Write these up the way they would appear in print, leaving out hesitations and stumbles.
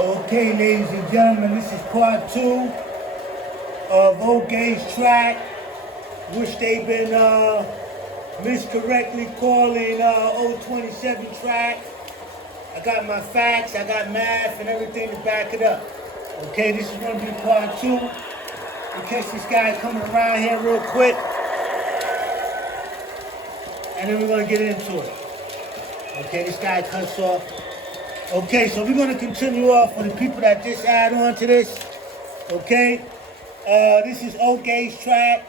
Okay, ladies and gentlemen, this is part 2 of Ogauge Track, which they've been miscorrectly calling 027 Track. I got my facts, I got math and everything to back it up. Okay, this is going to be part 2. In case this guy coming around here real quick. And then we're going to get into it. Okay, this guy cuts off. Okay, so we're going to continue off for the people that just add on to this. Okay, this is Ogauge Track,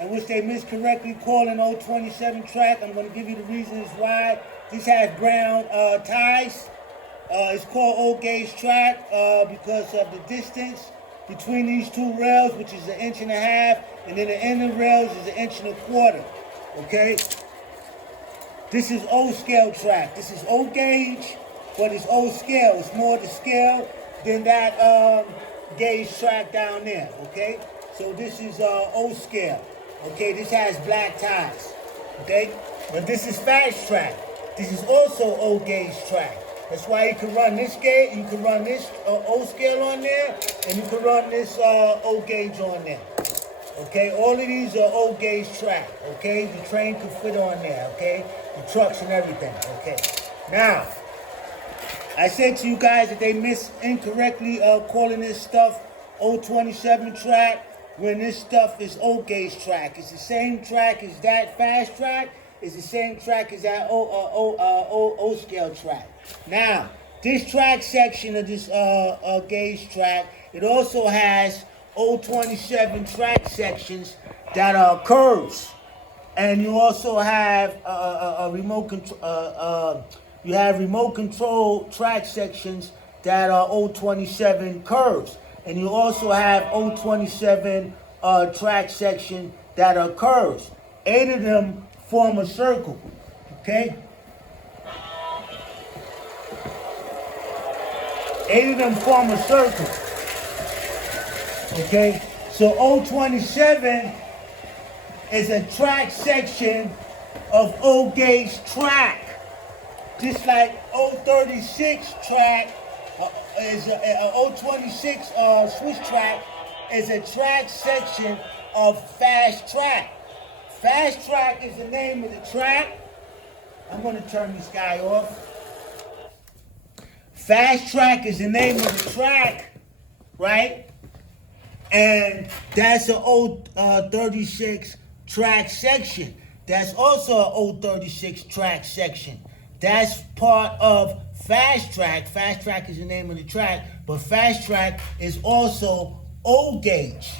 in which they miscorrectly calling 027 Track. I'm going to give you the reasons why. This has brown ties. It's called Ogauge Track because of the distance between these two rails, which is 1.5 inches, and then the end of the rails is 1.25 inches. Okay, this is O-scale track. This is Ogauge, but it's O-scale. It's more the scale than that gauge track down there, okay? So this is O-scale, okay? This has black ties, okay? But this is fast track. This is also O-gauge track. That's why you can run this gauge, you can run this O-scale on there, and you can run this O-gauge on there. Okay, all of these are O-gauge track, okay? The train can fit on there, okay? The trucks and everything, okay? Now, I said to you guys that they incorrectly calling this stuff 027 track when this stuff is O-gauge track. It's the same track as that fast track. It's the same track as that O-scale track. Now, this track section of this gauge track, it also has 027 track sections that are curves. And you also have a remote control. You have remote control track sections that are 027 curves. And you also have 027 track section that are curves. 8 of them form a circle, okay? 8 of them form a circle, okay? So 027 is a track section of O-gauge track. Just like 036 track is a 026 switch track is a track section of fast track. Fast track is the name of the track. I'm going to turn this guy off. Fast track is the name of the track, right? And that's an 036 track section. That's also an 036 track section. That's part of fast track. Fast track is the name of the track, but fast track is also O-gauge.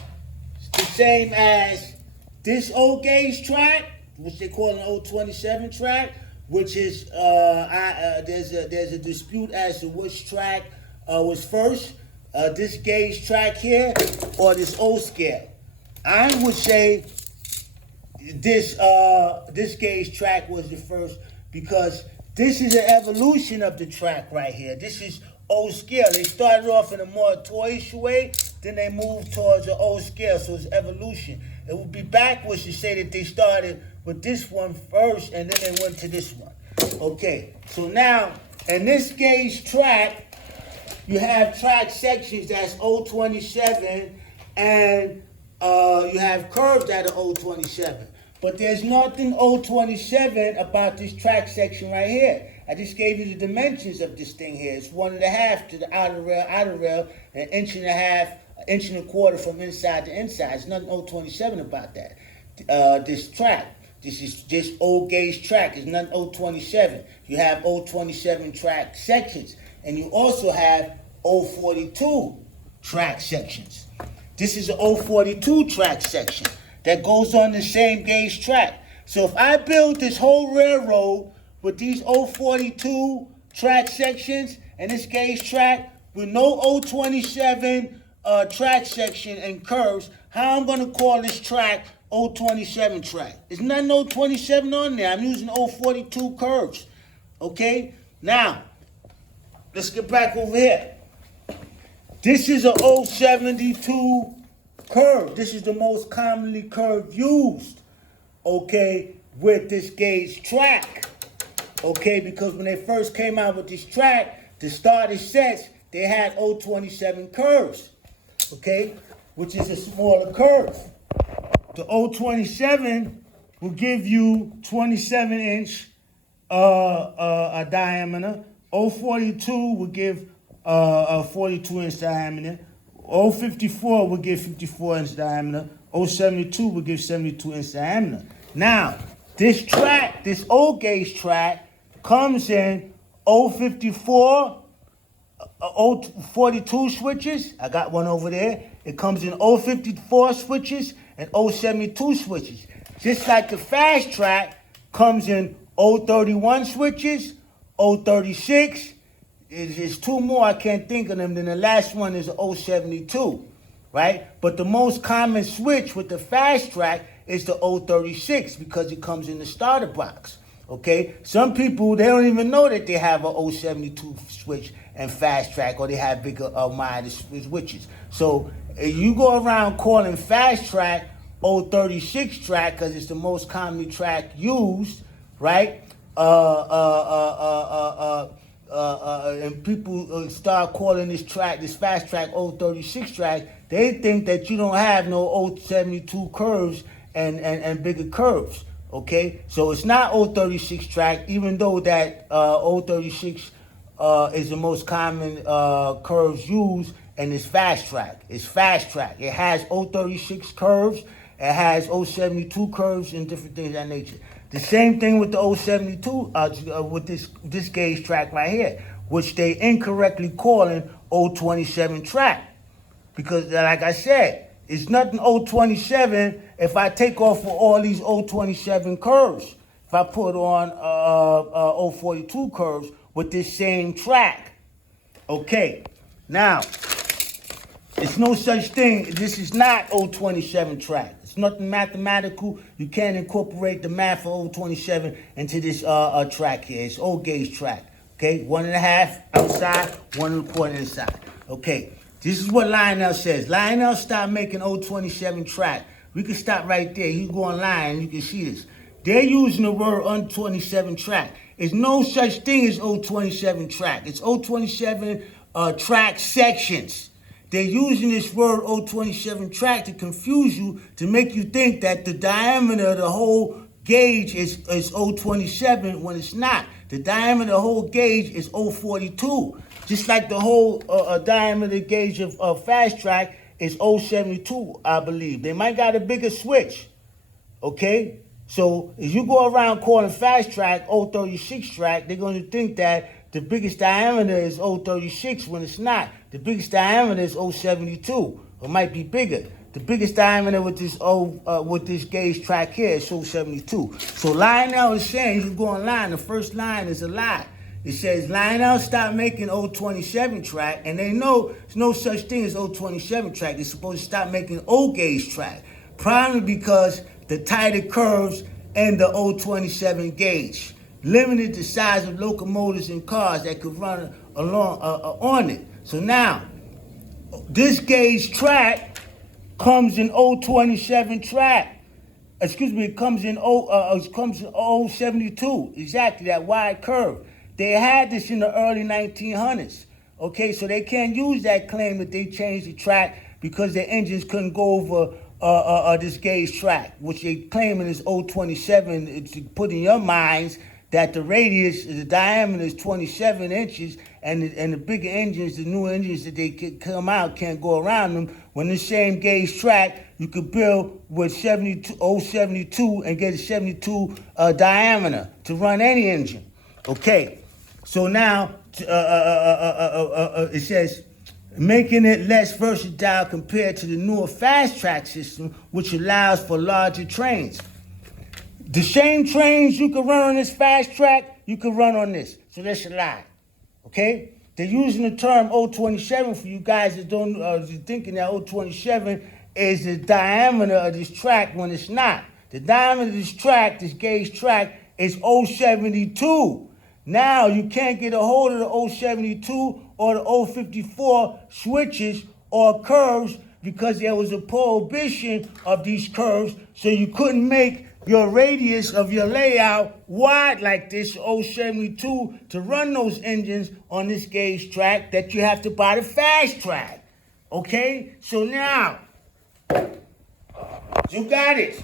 It's the same as this O-gauge track, which they call an 027 track, which is there's a dispute as to which track was first, this gauge track here or this O-scale. I would say this gauge track was the first because this is an evolution of the track right here. This is O-scale. They started off in a more toyish way, then they moved towards the O-scale, so it's evolution. It would be backwards to say that they started with this one first and then they went to this one. Okay, so now, in this gauge track, you have track sections that's 027 and you have curves that are 027. But there's nothing 027 about this track section right here. I just gave you the dimensions of this thing here. It's 1.5 to the outer rail, and 1.5 inches, 1.25 inches from inside to inside. There's nothing 027 about that. This track, this is just O-gauge track. It's nothing 027. You have 027 track sections, and you also have 042 track sections. This is an 042 track section that goes on the same gauge track. So if I build this whole railroad with these 042 track sections and this gauge track with no 027 track section and curves, how I'm gonna call this track 027 track? There's nothing 027 on there. I'm using 042 curves, okay? Now, let's get back over here. This is a 072 curve. This is the most commonly curve used, okay, with this gauge track, okay, because when they first came out with this track, the starter sets, they had 027 curves, okay, which is a smaller curve. The 027 will give you 27-inch a diameter. 042 will give a 42-inch diameter. 054 will give 54-inch diameter. 072 will give 72-inch diameter. Now, this track, this Ogauge track, comes in 054, 042 switches. I got one over there. It comes in 054 switches and 072 switches. Just like the fast track comes in 031 switches, 036. There's two more, I can't think of them. Then the last one is 072, right? But the most common switch with the fast track is the 036 because it comes in the starter box, okay? Some people, they don't even know that they have a 072 switch and fast track, or they have bigger minor switches. So you go around calling fast track 036 track because it's the most commonly track used, right? And people start calling this track, this fast track 036 track, they think that you don't have no 072 curves and bigger curves, okay? So it's not 036 track, even though that 036 is the most common curves used, and it's fast track. It's fast track. It has 036 curves, it has 072 curves and different things of that nature. The same thing with the 072, with this gauge track right here, which they incorrectly calling 027 track. Because like I said, it's nothing 027 if I take off all these 027 curves. If I put on 042 curves with this same track. Okay, now, it's no such thing. This is not 027 track. It's nothing mathematical. You can't incorporate the math of 027 into this track here. It's Ogauge track. Okay, 1.5 outside, 1.25 inside. Okay, this is what Lionel says. Lionel stopped making 027 track. We can stop right there. You go online and you can see this. They're using the word 027 track. There's no such thing as 027 track. It's 027 track sections. They're using this word 027 track to confuse you, to make you think that the diameter of the whole gauge is 027 when it's not. The diameter of the whole gauge is 042. Just like the whole diameter gauge of fast track is 072, I believe. They might got a bigger switch, okay? So if you go around calling fast track 036 track, they're going to think that the biggest diameter is 036 when it's not. The biggest diameter is 072. It might be bigger. The biggest diameter with this gauge track here is 072. So Lionel is saying, you go online, the first line is a lie. It says Lionel stopped making 027 track, and they know there's no such thing as 027 track. They're supposed to stop making Ogauge track, primarily because the tighter curves and the 027 gauge limited the size of locomotives and cars that could run along on it. So now, this gauge track comes in 027 track. Excuse me, it comes in 072. Exactly, that wide curve. They had this in the early 1900s. Okay, so they can't use that claim that they changed the track because their engines couldn't go over this gauge track, which they claiming is 027. It's put in your minds that the radius, the diameter is 27 inches, and the bigger engines, the newer engines that they come out can't go around them. When the same gauge track, you could build with 072 and get a 72 diameter to run any engine. Okay, so now it says, making it less versatile compared to the newer fast track system, which allows for larger trains. The same trains you can run on this fast track, you can run on this. So that's a lie. Okay? They're using the term 027 for you guys that don't thinking that 027 is the diameter of this track when it's not. The diameter of this track, this gauge track, is 072. Now you can't get a hold of the 072 or the 054 switches or curves because there was a prohibition of these curves, so you couldn't make your radius of your layout wide like this, 072, to run those engines on this gauge track that you have to buy the fast track. Okay? So now, you got it.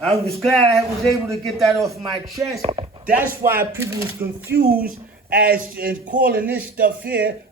I was glad I was able to get that off my chest. That's why people was confused as in calling this stuff here